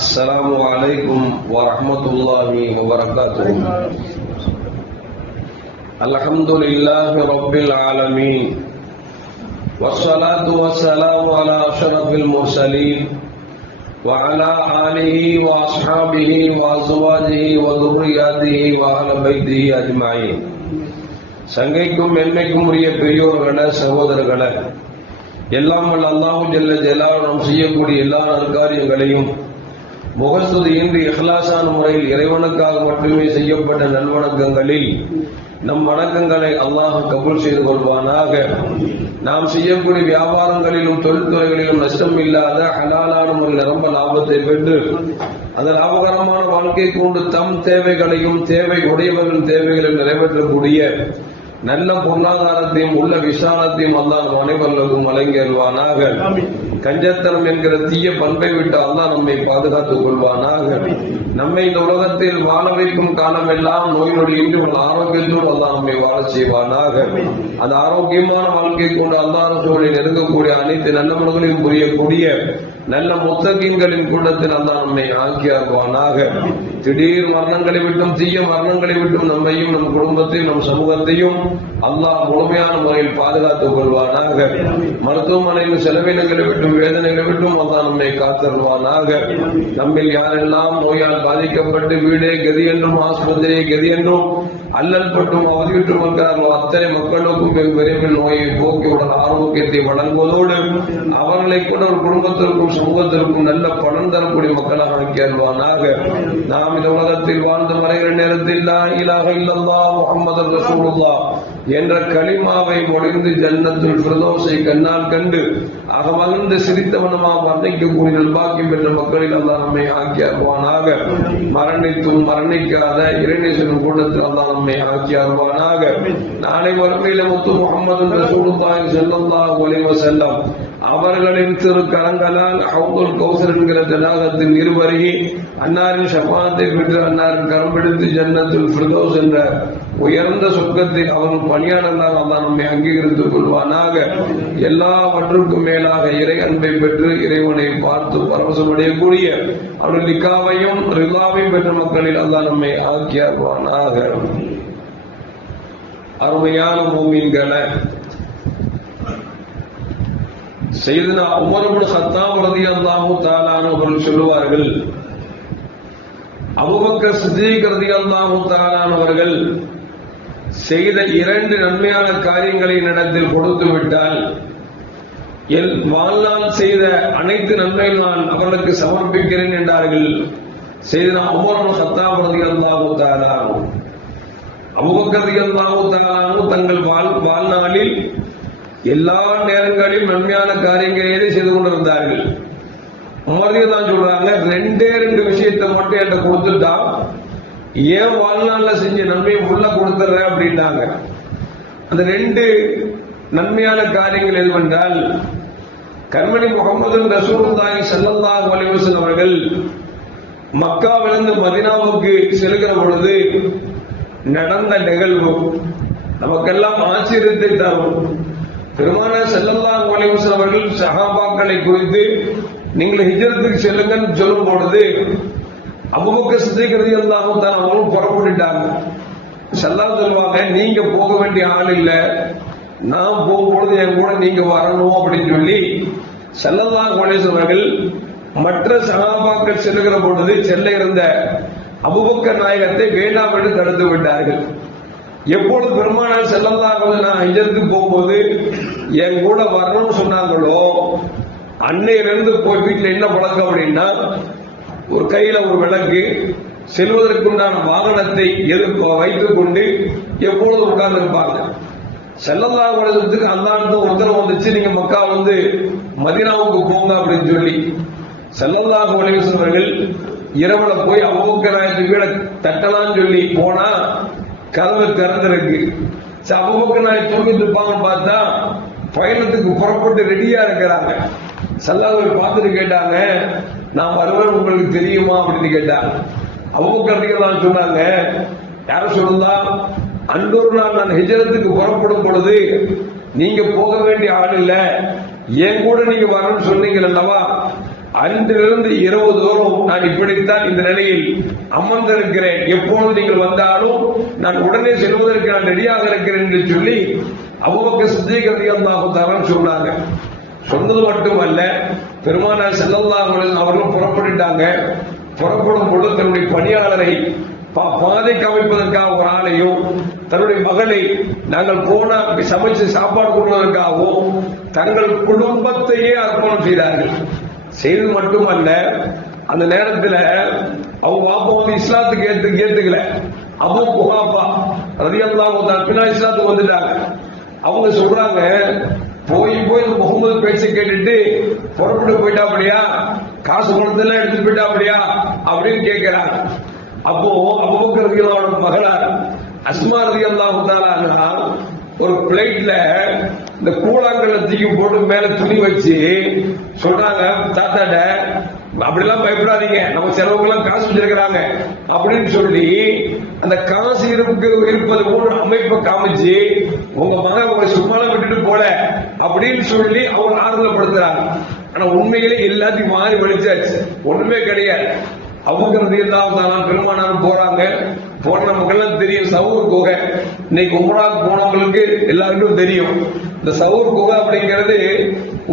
السلام عليكم ورحمة الله وبركاته. الحمد لله رب العالمين والصلاة والسلام على أشرف المرسلين وعلى آله وأصحابه وأزواجه وذرياته وأهل بيته أجمعين. சங்கைக்கும் மென்மைக்கும் உரிய பெரியோர்களே, சகோதரர்களே, எல்லாம் வல்ல அல்லாஹ் ஜல்ல ஜலாலுஹு நாம் செய்யக்கூடிய எல்லா நற்காரியங்களையும் முகஸ்துதியின்றி இஹ்லாஸான முறையில் இறைவனுக்காக மட்டுமே செய்யப்பட்ட நல்வணக்கங்களில் நம் வணக்கங்களை அல்லாஹ் கபூல் செய்து கொள்வானாக. நாம் செய்யக்கூடிய வியாபாரங்களிலும் தொழில்துறைகளிலும் நஷ்டம் இல்லாத ஹலாலான முறையில் நிரம்ப லாபத்தை பெற்று அந்த லாபகரமான வாழ்க்கை கொண்டு தம் தேவைகளையும் தேவை உடையவர்களின் தேவைகளையும் நிறைவேற்றக்கூடிய நல்ல பொருளாதாரத்தையும் உள்ள விசாலத்தையும் அல்லாஹ் அனைவர்களுக்கும் வழங்கிடுவானாக. கஞ்சத்தனம் என்கிற தீய பண்பை விட்டு அல்லாஹ் நம்மை பாதுகாத்துக் கொள்வானாக. நம்மை இந்த உலகத்தில் வாழ வைக்கும் காலமெல்லாம் நோய் நொடி இன்றி உள்ள ஆரோக்கியத்தோடு அல்லாஹ் நம்மை வாழ செய்வானாக. அந்த ஆரோக்கியமான வாழ்க்கை கொண்டு அல்லாஹ் ரசூலை நெருங்கக்கூடிய அனைத்து நல்லவர்களையும் புரியக்கூடிய நல்ல முத்தகீன்களின் கூட்டத்தில் அல்லாஹ் நம்மை ஆக்கியாக்குவானாக. திடீர் மரணங்களை விட்டும் தீய மரணங்களை விட்டும் நம்மையும் நம் குடும்பத்தையும் நம் சமூகத்தையும் அல்லாஹ் முழுமையான முறையில் பாதுகாத்துக் கொள்வானாக. மருத்துவமனையில் செலவினங்களை விட்டும் வேதனைகளை விட்டும் அல்லாஹ் நம்மை காத்தருவானாக. நம்மில் யாரெல்லாம் நோயால் பாதிக்கப்பட்டு வீடே கதி என்றும் ஆஸ்பத்திரியை கதி என்றும் அல்லல் பட்டும் அவதிவிட்டு இருக்கிறார்களோ அத்தனை மக்களுக்கும் விரைவில் நோயை போக்கி உடல் ஆரோக்கியத்தை வழங்குவதோடு அவர்களை கூட ஒரு குடும்பத்திற்கும் சமூகத்திற்கும் நல்ல பலன் தரக்கூடிய மக்களாக அனுப்பியல்வானாக. நாம் இந்த உலகத்தில் வாழ்ந்து மறைகிற நேரத்தில் லா இலாஹ இல்லல்லாஹ் முஹம்மது ரசூலுல்லாஹ் என்ற கலிமாவை மொழிந்து ஜன்னத்துல் ஃபிர்தௌஸை கண்ணால் கண்டு அகமகிழ்ந்து சிரித்தவனமாக வர்ணிக்கக்கூடிய நல்பாக்கியம் பெற்ற மக்களில் அல்லாஹ் நம்மை ஆக்கியாக்குவானாக. மரணித்தும் மரணிக்காத இறைநேசரின் கூட்டத்தில் அல்லாஹ் நம்மை ஆக்கியாக்குவானாக. நாளை வறுமையில முத்து முஹம்மது ரசூலுல்லாஹி ஸல்லல்லாஹு அலைஹி வஸல்லம் அவர்களின் திரு கரங்களால் ஹவுதுல் கௌசர் என்கிற தடாகத்தில் இருவருகி அன்னாரின் ஷஃபாஅத்தை பெற்று அன்னாரின் கரம் பிடித்து ஜன்னத்துல் ஃபிர்தௌஸ் என்ற உயர்ந்த சொர்க்கத்தில் அவர்கள் பணியாளர்களாக அல்லாஹ் நம்மை அங்கீகரித்துக் கொள்வானாக. எல்லாவற்றுக்கும் மேலாக இறை அன்பை பெற்று இறைவனை பார்த்து பரவசமடையக்கூடிய அவர்கள் லிக்காவையும் ரிலாவையும் பெற்ற மக்களில் அல்லாஹ் நம்மை ஆக்கியாக்குவானாக. அருமையான மூமின்களே, சையதுனா உமர் இப்னு கத்தாப் ரலியல்லாஹு தஆலா அவர்கள் சொல்லுவார்கள், அபூபக்கர் சித்தீக் ரலியல்லாஹு தஆலா அவர்கள் செய்த 2 நன்மையான காரியங்களை என்னிடத்தில் கொடுத்து விட்டால் என் வாழ்நாள் செய்த அனைத்து நன்மைகள் நான் அவர்களுக்கு சமர்ப்பிக்கிறேன் என்றார்கள் சையதுனா உமர் இப்னு கத்தாப் ரலியல்லாஹு தஆலா. அபூபக்கர் ரலியல்லாஹு தஆலா தங்கள் வாழ்நாளில் எல்லா நேரங்களிலும் நன்மையான காரியங்களே செய்து கொண்டிருந்தார்கள். தான் சொல்றாங்க, 2 விஷயத்தை மட்டும் என்கிட்ட கொடுத்துட்டா ஏன் வாழ்நாள்ல செஞ்ச நன்மையை உள்ள கொடுத்துறேன் அப்படின்ட்டாங்க. அந்த 2 நன்மையான காரியங்கள் எதுவென்றால், கண்மணி முகமது ரசூலுல்லாஹி ஸல்லல்லாஹு அலைஹி வஸல்லம் அவர்கள் மக்காவிலிருந்து மதீனாவுக்கு செல்கிற பொழுது நடந்த நிகழ்வு நமக்கெல்லாம் ஆச்சரியத்தை தரும். பெருமானார் ஸல்லல்லாஹு அலைஹி வஸல்லம் அவர்கள் சஹாபாக்களை குறித்து நீங்கள் ஹிஜ்ரத்துக்கு செல்லுங்கன்னு சொல்லும் பொழுது அபூபக்கர் சித்தீக் ரலியல்லாஹு தஆலா அவர்கள் புறப்பட்டுட்டாங்க. ஸல்லல்லாஹு சொல்லுவாங்க, நீங்க போக வேண்டிய ஆள் இல்ல, நான் போகும்பொழுது என் கூட நீங்க வரணும் அப்படின்னு சொல்லி ஸல்லல்லாஹு அலைஹி வஸல்லம் அவர்கள் மற்ற சஹாபாக்கள் செல்லுகிற பொழுது செல்ல இருந்த அபூபக்கர் நாயகத்தை வேண்டாம் என்று தடுத்து விட்டார்கள். எப்பொழுது பெருமானார் ஸல்லல்லாஹு அலைஹி வஸல்லம் ஹிஜ்ரத்துக்கு போகும்போது என் கூட வரணும்னு சொன்னாங்களோ அன்னையிலிருந்து போய் வீட்டில் என்ன பழக்கம் அப்படின்னா, ஒரு கையில ஒரு விளக்கு, செல்வதற்குண்டான வாகனத்தை வைத்துக் கொண்டு எப்பொழுது உட்கார்ந்து இருப்பாங்க. ஸல்லல்லாஹு அலைஹி வஸல்லம் அல்லாஹ்வுக்கு உத்தரவு வந்துச்சு, நீங்க மக்கா வந்து மதீனாவுக்கு போங்க அப்படின்னு சொல்லி ஸல்லல்லாஹு அலைஹி வஸல்லம் அவர்கள் இரவுல போய் அபூபக்கர் நாயகத்துக்கு வீட தட்டலான்னு சொல்லி போனா கதவு திறந்திருக்கு. அபூபக்கர் நாயகம் தூங்கிட்டு இருப்பாங்கன்னு பார்த்தா பயணத்துக்கு புறப்பட்டு ரெடியா இருக்கிறாங்க. ஸல்லல்லாஹு பார்த்துட்டு கேட்டாங்க, நான் வருவேன் உங்களுக்கு தெரியுமா அப்படின்னு கேட்டாங்க. அபூபக்கர் ரலியல்லாஹு சொன்னாங்க, யார சொல்லலாம், அன்றொரு நாள் நான் ஹிஜ்ரத்துக்கு புறப்படும் பொழுது நீங்க போக வேண்டிய ஆள் இல்ல, என் கூட நீங்க வரணும்னு சொன்னீங்க அல்லவா, அன்றிலிருந்து இரவு தோறும் நான் இப்படித்தான் இந்த நிலையில் அமர்ந்திருக்கிறேன். எப்பொழுது நீங்கள் வந்தாலும் நான் உடனே செல்வதற்கு நான் ரெடியாக இருக்கிறேன் என்று சொல்லி அபூபக்கர் சித்திக் ரலியல்லாஹு தஆலா சொன்னாங்க. சொன்னது மட்டுமல்ல, பெருமானார் ஸல்லல்லாஹு அலைஹி வஸல்லம் அவர்கள் புறப்பட்டுட்டாங்க. புறப்படும் பொழுது தன்னுடைய பணியாளரை பாதைக்கு அமைப்பதற்காக ஒரு ஆளையும், தன்னுடைய மகளை நாங்கள் போனா சமைச்சு சாப்பாடு கொடுப்பதற்காகவும் தங்கள் குடும்பத்தையே அர்ப்பணம் செய்தார்கள். செய்தது மட்டுமல்ல, அந்த நேரத்தில் அவங்க வாப்பா வந்து இஸ்லாத்துக்கு ஏத்துக்கல. அபூ குஹாஃபா ரலியல்லாஹு தஆலா பின்னால் இஸ்லாத்துக்கு வந்துட்டாங்க. அவங்க சொல்றாங்க, போய் முகமது பேச்சை கேட்டுட்டு புறப்பட்டு போயிட்டா அப்படியா, காசு கொடுத்தெல்லாம் எடுத்துட்டு போயிட்டா அப்படியா அப்படின்னு கேட்கிறாங்க. அப்போ அபூபக்கர் ரலியல்லாஹு அன்ஹு மகளார் அஸ்மா ரலியல்லாஹு தஆலா ஒரு பிளேட்ல இந்த கூழாங்கல்ல தூக்கி போட்டு மேல துணி வச்சு சொல்றாங்க, தாத்தாட்ட அப்படிலாம் பயப்படாதீங்க, நம்ம செலவுக்கெல்லாம் காசு வச்சிருக்கிறாங்க அப்படின்னு சொல்லி அந்த காசு இருப்பது போல அமைப்பை காமிச்சு உங்க மகன் உங்க சும்மால விட்டுட்டு போல அப்படின்னு சொல்லி அவங்க ஆறுதலப்படுத்துறாங்க. ஆனா உண்மையிலே எல்லாத்தையும் மாறி வலிச்சாச்சு, ஒண்ணுமே கிடையாது. அபூபக்கர் ரலியல்லாஹு தஆலா பெருமானார் போறாங்க. போன நமக்கெல்லாம் தெரியும் சவுர் குகை. இன்னைக்கு உம்ராக்கு போனவங்களுக்கு எல்லாருக்கும் தெரியும். இந்த சவுர் குகை அப்படிங்கிறது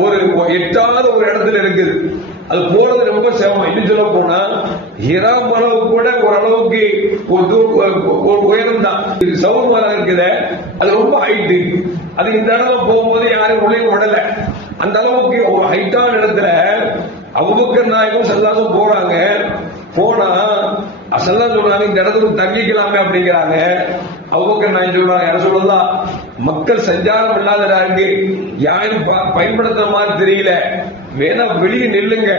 ஒரு எட்டாவது ஒரு இடத்துல இருக்குது. அது போறது ரொம்ப சிரமம். இன்னும் சொல்ல போனா ஹிரா மலை கூட ஓரளவுக்கு ஒரு உயரம் தான். சவுர் மலை இருக்குது, அது ரொம்ப ஹைட்டு. அது இந்த இடத்துல போகும்போது யாரும் உள்ளே விடல. அந்த அளவுக்கு ஒரு ஹைட்டான இடத்துல அபூபக்கர் நாயகம் ஸல்லல்லாஹு போறாங்க. போனா ஸல்லல்லாஹு சொல்றாங்க, இந்த இடத்துக்கு தங்கிக்கலாமே அப்படிங்கிறாங்க. அபூபக்கர் நாயகம் சொல்றாங்க, யார சொல்லலாம், மக்கள் சஞ்சாரம் இல்லாத இருக்கு, யாரும் பயன்படுத்துற மாதிரி தெரியல, வேணா வெளியே நில்லுங்க,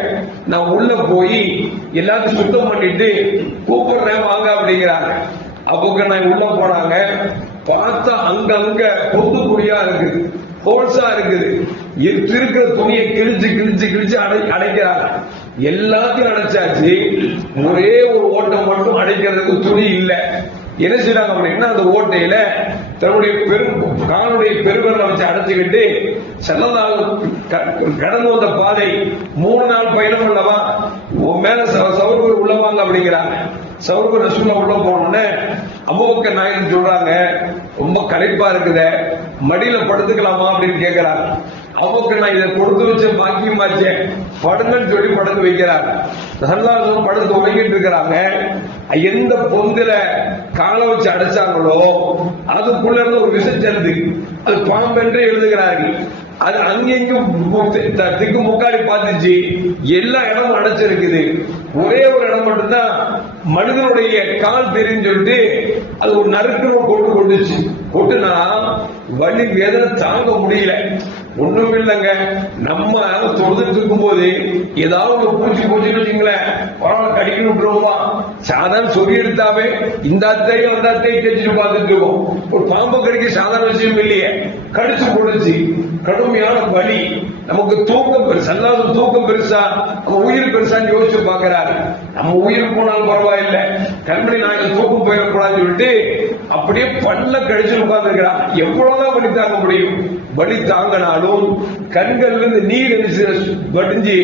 நான் உள்ள போய் எல்லாத்தையும் சுத்தம் பண்ணிட்டு கூப்பிடுறேன் வாங்க அப்படிங்கிறாங்க. அபூபக்கர் நாயகம் உள்ள போனாங்க. பார்த்தா அங்க பொது குடியா இருக்குது, ஹோல்ஸா இருக்குது. இருக்கிற துணியை கிழிச்சு அடைக்கிறாங்க. எல்லாத்தையும் அடைச்சாச்சு, ஒரே ஒரு ஓட்டம் மட்டும் அடைக்கிறதுக்கு துணி இல்லை. என்ன செய்யறாங்க அப்படின்னா, அந்த ஓட்டையில தன்னுடைய காலுடைய பெருவிரலை வச்சு அடைச்சுக்கிட்டு ஸல்லல்லாஹு கடந்து வந்த பாதை 3 நாள் பயணம் உள்ளவா, மேல சவுருக்கு உள்ளவாங்க அப்படிங்கிறாங்க. சவுருக்கு ரசூலுல்லாஹ் உள்ள போனோன்னு அபூபக்கர் நாயகம் சொல்றாங்க, ரொம்ப களைப்பா இருக்குத, மடியில படுத்துக்கலாமா அப்படின்னு கேட்கிறாங்க. அபூபக்கர் நான் இதை கொடுத்து வச்ச பாக்கியமாச்சே, படுங்கன்னு சொல்லி படுத்து வைக்கிறாங்க. ஸல்லல்லாஹு படுத்து உறங்கிட்டு இருக்கிறாங்க. எந்த பொந்துல காலை வச்சு அடைச்சாங்களோ அதுக்குள்ள இருந்து ஒரு விஷச்சந்து, அது பாம்பென்று எழுதுகிறார்கள். அது அங்கெங்கும் திக்கு முக்காடி பார்த்துச்சு, எல்லா இடமும் அடைச்சிருக்குது. ஒரே ஒரு இடம் மட்டும்தான் மனிதனுடைய கால் தெரியும் சொல்லிட்டு அது ஒரு நறுக்கு கொண்டுச்சு. கொட்டுனா வலி வேதனை தாங்க முடியல. ஒண்ணும் இல்லைங்க, நம்ம தொழுதுட்டு இருக்கும் போது ஏதாவது ஒரு பூச்சின்னு வச்சுங்களேன், பரவாயில்ல கடிக்கணும் விட்டுருவோம். சாதாரண சொல்லி எடுத்தாவே இந்த அத்தையை அந்த அத்தையை தேய்ச்சிட்டு பார்த்துட்டு இருக்கோம். ஒரு பாம்பு கடிக்க சாதாரண விஷயம் இல்லையே, கடிச்சு கொடுச்சு, கடுமையான வலி. நமக்கு தூக்கம் பெருசா, எல்லாரும் தூக்கம் பெருசா, நம்ம உயிர் பெருசான்னு யோசிச்சு பாக்குறாரு. நம்ம உயிர் போனாலும் பரவாயில்லை, கண்மணி நாயகம் தூக்கம் போயிடக்கூடாதுன்னு சொல்லிட்டு அப்படியே பல்ல கடிச்சு உட்கார்ந்து இருக்கிறாங்க. எவ்வளவுதான் வலி தாங்க முடியும்? வலி தாங்கினாலும் கண்கள்ல இருந்து நீர் வடிஞ்சு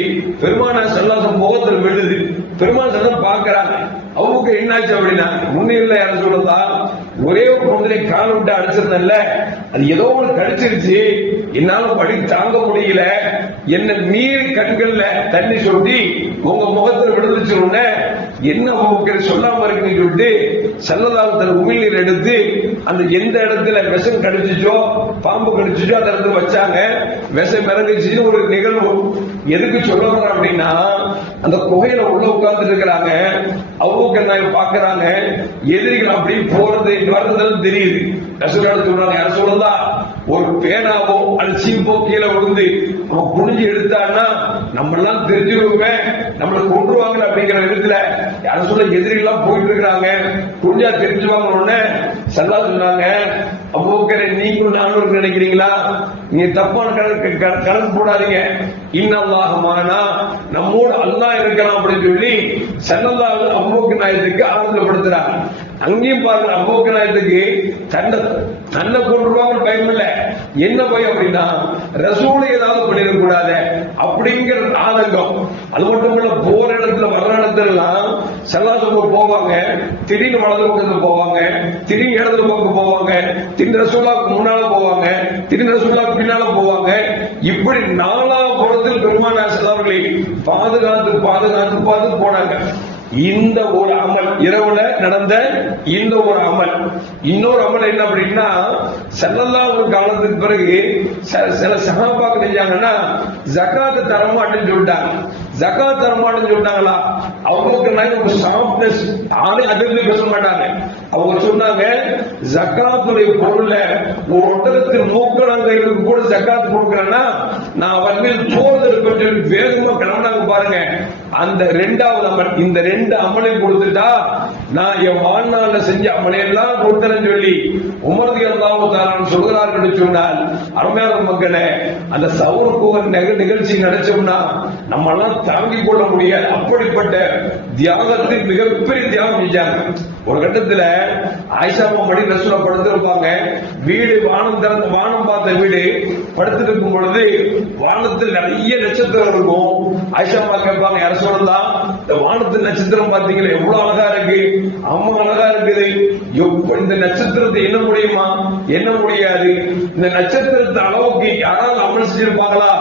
பெருமானார் ஸல்லல்லாஹு முகத்தில் விழுது. பெருமானார் ஸல்லல்லாஹு பாக்குறாங்க. அவங்களுக்கு என்னாச்சு அப்படின்னா, முன்னில யாரும் சொல்றதா, ஒரே ஒரு பொண்ணை கால் விட்டு அடிச்சிருந்தல, அது ஏதோ ஒன்று கடிச்சிருச்சு, என்னால வலி தாங்க முடியல, என்ன மீறி கண்கள்ல தண்ணி சொல்லி உங்க முகத்தில் விடுதலை என்ன உங்களுக்கு சொல்லாம இருக்குன்னு சொல்லிட்டு ஸல்லல்லாஹு தன் உமிழ்நீர் எடுத்து அந்த எந்த இடத்துல விஷம் கடிச்சிச்சோ பாம்பு கடிச்சிச்சோ அந்த இடத்துல வச்சாங்க. விஷம் இறங்குச்சு. ஒரு நிகழ்வு எதுக்கு சொல்ல அப்படின்னா, அந்த குகையில உள்ள உட்கார்ந்து இருக்கிறாங்க. அவங்க பாக்குறாங்க, எதிரிகள் அப்படி போறது வரதுன்னு தெரியுது. ரசூலுல்லாஹ் சொல்றாங்க, யார சொல்லதா, ஒரு பேனாவோ அல்லது சீப்போ கீழே விழுந்து அவன் குனிஞ்சு எடுத்தான்னா நம்ம எல்லாம் தெரிஞ்சுருவோமே, நம்மளை கொண்டுருவாங்க அப்படிங்கிற விதத்துல யார சொல்ல எதிரிகள் போயிட்டு இருக்கிறாங்க, குனிஞ்சா தெரிஞ்சுவாங்க. ஸல்லல்லாஹு சொன்னாங்க, அபூபக்கரே நீங்களும் நானும் நினைக்கிறீங்களா? நீங்க தப்பான கணக்கு போடாதீங்க. இன்னல்லாஹ மானா, நம்மோடு அல்லாஹ் இருக்கலாம் அப்படின்னு சொல்லி ஸல்லல்லாஹு அபூபக்கர் நாயகத்துக்கு ஆறுதல்படுத்துறாங்க. அங்கேயும் பாருங்க, அபூபக்கர் நாயகத்துக்கு தன்னை கொண்டுருவாங்க பயம் இல்லை. என்ன பயம் அப்படின்னா, ரசூலை ஏதாவது பண்ணிடக்கூடாது அப்படிங்கிற ஆதங்கம். அது மட்டும் இல்ல, போற இடத்துல வர்ற இடத்துலாம் செல்லாசம் போவாங்க, திடீர்னு வலது பக்கத்துல போவாங்க, திடீர்னு இடத்துல பக்கம் போவாங்க, திடீர்னு ரசூலுல்லாஹ்க்கு முன்னால போவாங்க, திடீர்னு ரசூலுல்லாஹ்க்கு பின்னால போவாங்க. இப்படி நாலாபுறத்தில் பெருமானார் அவர்களை பாதுகாத்து பாதுகாத்து பார்த்து போனாங்க. இந்த ஒரு அமல், இரவுல நடந்த இந்த ஒரு அமல். இன்னொரு அமல் என்ன அப்படின்னா, ஸல்லல்லாஹு காலத்துக்கு பிறகு சில சஹாபாக்கள் செஞ்சாங்கன்னா ஜகாத் தரமாட்டேன்னு சொல்லிட்டாங்க. ஜகாத் தரமாட்டேன்னு சொல்லிட்டாங்களா, அவங்களுக்கு ஒரு சாஃப்ட்னஸ், ஆளே அதிர்ந்து பேச மாட்டாங்க. அவங்க சொன்னாங்க, ஜகாத்துடைய பொருள்ல ஒரு ஒட்டகத்தின் மூக்கணங்களுக்கு கூட ஜகாத் கொடுக்கிறேன்னா நான் வண்டியில் போறது கொஞ்சம் வேகமா கிளம்பினாங்க பாருங்க. அந்த இரண்டாவது அமல், இந்த ரெண்டு அமலையும் கொடுத்துட்டா நான் என் வாழ்நாள்ல செஞ்ச அமலையெல்லாம் கொடுத்தேன்னு சொல்லி உமர் ரலியல்லாஹு தஆலா சொல்கிறார்கள் சொன்னால், அருமையான மக்களே, அந்த சவுருக்கு நிகழ்ச்சி நடச்சோம்னா நம்ம எல்லாம் தாங்கிக் கொள்ள முடியாது. அப்படிப்பட்ட தியாகத்தில் மிகப்பெரிய தியாகம் செஞ்சாங்க. ஒரு கட்டத்துல ஆயிஷா மடி ரசூலா படுத்திருப்பாங்க, வீடு வானம் திறந்து வானம் பார்த்த வீடு, படுத்துட்டு இருக்கும் பொழுது வானத்தில் நிறைய நட்சத்திரம் இருக்கும். ஆயிஷா கேட்பாங்க, யார சொல்லலாம், இந்த வானத்தில் நட்சத்திரம் பார்த்தீங்களா எவ்வளவு அழகா இருக்கு, அம்மா அழகா இருக்குது, இந்த நட்சத்திரத்தை என்ன முடியுமா, என்ன முடியாது, இந்த நட்சத்திரத்தை அளவுக்கு யாராவது அமல் செஞ்சிருப்பாங்களா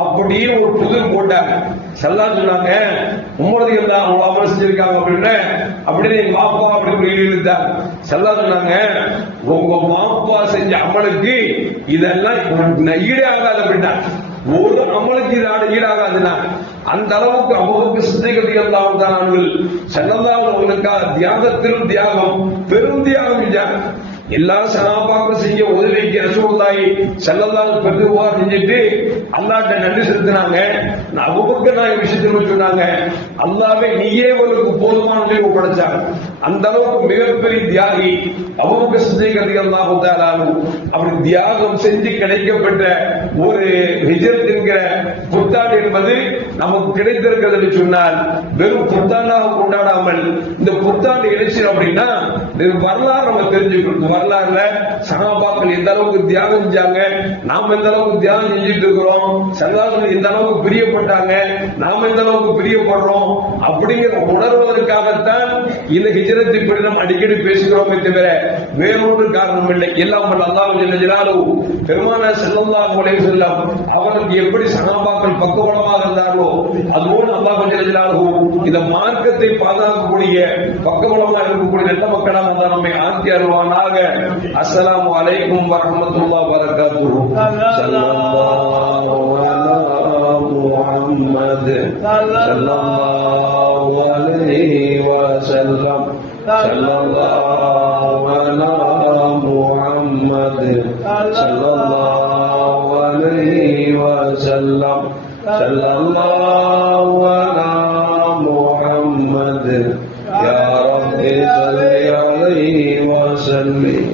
அப்படின்னு ஒரு புதிர் போட்டாங்க. ஸல்லல்லாஹு சொன்னாங்க, உமர் ரலியல்லாஹு அன்ஹு அமல் செஞ்சிருக்காங்க அப்படின்னு, அப்படின்னு எங்க பாப்பா அப்படி இழுத்தாங்க. ஸல்லல்லாஹு சொன்னாங்க, உங்க பாப்பா செஞ்ச அமலுக்கு இதெல்லாம் ஈடாகாது அப்படின்னா, ஒரு அமலுக்கு ஈடாகாதுன்னா அந்த அளவுக்கு அபூபக்கர் சித்திக் ரலியல்லாஹு தஆலா அவர்கள் ஸல்லல்லாஹு அலைஹி தியாகத்திலும் தியாகம், பெரும் தியாகம் செஞ்சாங்க. எல்லா சஹாபாக்களும் செஞ்ச உதவிக்கு ரசூலுல்லாஹி ஸல்லல்லாஹு அலைஹி வஸல்லம் செஞ்சுட்டு அல்லாஹ்ட்ட நன்றி செலுத்தினாங்க. அபூபக்கர் நாயகம் விஷயத்துல சொன்னாங்க, அல்லாஹ்வே நீயே உங்களுக்கு போதுமானதை ஒப்படைச்சாங்க. அந்த அளவுக்கு மிகப்பெரிய தியாகி அபூபக்கர் சித்திக் ரலியல்லாஹு தஆலா அப்படி தியாகம் செஞ்சு கிடைக்கப்பட்ட ஒரு ஹிஜ்ரத் என்கிற புத்தாண்டு என்பது நமக்கு கிடைத்திருக்கிறது சொன்னால், வெறும் புத்தாண்டாக கொண்டாடாமல் இந்த புத்தாண்டு எழுச்சி அப்படின்னா வரலாறு நம்ம தெரிஞ்சுக்கணும். வரலாறுல சஹாபாக்கள் எந்த அளவுக்கு தியாகம் செஞ்சாங்க, நாம எந்த அளவுக்கு தியாகம் செஞ்சுட்டு இருக்கிறோம், ஸல்லல்லாஹு எந்த அளவுக்கு பிரியப்பட்டாங்க, நாம எந்த அளவுக்கு பிரியப்படுறோம் அப்படிங்கிற உணர்வதற்காகத்தான் இந்த ஹிஜ்ரத்தை பற்றி நாம் அடிக்கடி பேசுகிறோமே தவிர வேறொரு காரணம் இல்லை. எல்லாம் அல்லாஹ் ஜல்ல ஜலாலுஹு பெருமானார் ஸல்லல்லாஹு அலைஹி வஸல்லம் அவர்களுக்கு எப்படி சஹாபாக்கள் பக்கபலமாக இருந்தார்களோ அதுபோல் அல்லாஹ் ஜல்ல ஜலாலுஹு இந்த மார்க்கத்தை பாதுகாக்கக்கூடிய பக்கபலமாக இருக்கக்கூடிய நல்ல மக்களாக இருந்தால் நம்மை ஆக்கி அருள்வானாக. அஸ்ஸலாமு அலைக்கும் வரஹ்மத்துல்லாஹி வபரகாத்துஹு. ஸல்லல்லாஹு அலா முஹம்மத் ஸல்லல்லாஹு அலைஹி வஸல்லம். ஸல்லல்லாஹு அலா முஹம்மத் ஸல்லல்லாஹு அலைஹி வஸல்லம். ஸல்லல்லாஹு அலா முஹம்மத் யா ரப்பி ஸல்லி அலைஹி வஸல்லம்.